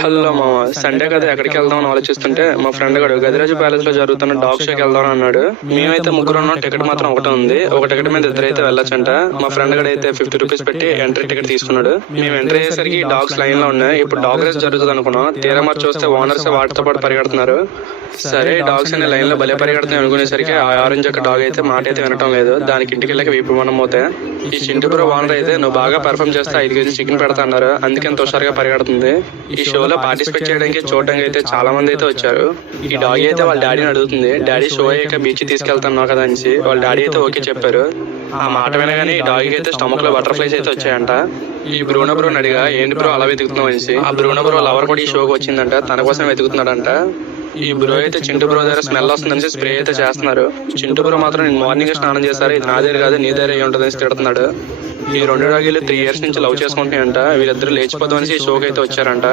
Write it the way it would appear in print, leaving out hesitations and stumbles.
Hello మామ, Sunday కదా ఎక్కడికి వెళ్దాం అని ఆలోచిస్తుంటే మా ఫ్రెండ్ గడు గదిరాజు ప్యాలెస్ లో జరుగుతున్న డాగ్ షోకి వెళ్దాం అన్నాడు. మేమైతే ముగ్గురు ఉన్నాం, టికెట్ మాత్రం ఒకటే ఉంది. ఒక టికెట్ మీద ఇద్దరైతే వెళ్ళొచ్చంట. మా ఫ్రెండ్ గడు అయితే 50 రూపీస్ పెట్టి ఎంట్రీ టికెట్ తీసుకున్నాడు. మేము ఎంట్రీ అయ్యేసరికి డాగ్స్ లైన్ లో ఉన్నాయి. ఇప్పుడు డాగ్ రేస్ జరుగుతుంది అనుకున్నాం. తీరా మరి చూస్తే ఓనర్స్ వాటితో పాటు పరిగెడుతున్నారు. సరే డాగ్స్ అనే లైన్ లో భలే పరిగెడుతున్నాయి అనుకునేసరికి ఆ ఆరెంజ్ యొక్క డాగ్ అయితే మాట అయితే వినటం లేదు. దానికి ఇంటికి వెళ్ళక విమానం అవుతాయి. ఈ చింటుపుర ఓనర్ అయితే నువ్వు బాగా పర్ఫామ్ చేస్తే 5 కేజీ చికెన్ పెడతా అన్నారు. అందుకే అంత హుషారుగా పరిగెడుతుంది. ఈ షోలో పార్టిసిపేట్ చేయడానికి చూడడానికి అయితే చాలా మంది అయితే వచ్చారు. ఈ డాగ్ అయితే వాళ్ళ డాడీని అడుగుతుంది, డాడీ షో అయ్యాక బీచ్ తీసుకెళ్తున్నావు కదా అని. వాళ్ళ డాడీ అయితే ఓకే చెప్పారు. ఆ మాట వినగానే ఈ డాగ్ అయితే స్టమక్ లో బటర్ఫ్లైస్ అయితే వచ్చాయంట. ఈ బ్రూనో బ్రో అడిగా, ఏంటి బ్రో అలా వెతుకుతున్నావు అనేసి. ఆ బ్రూనో బ్రో లవర్ కూడా ఈ షోకి వచ్చిందంట, తన కోసం వెతుకుతున్నాడంట. ఈ బ్రో అయితే చింటూ బ్రో దగ్గర స్మెల్ వస్తుందని స్ప్రే అయితే చేస్తున్నారు. చింటూ బ్రో మాత్రం నేను మార్నింగ్ స్నానం చేస్తారు, ఇది నా దగ్గర కాదు నీ దగ్గర ఉంటుందని తిడుతున్నాడు. ఈ 2 డాగీలు 3 years నుంచి లవ్ చేసుకుంటాయంట. వీళ్ళిద్దరు లేచిపోతామని ఈ షోకి అయితే వచ్చారంట.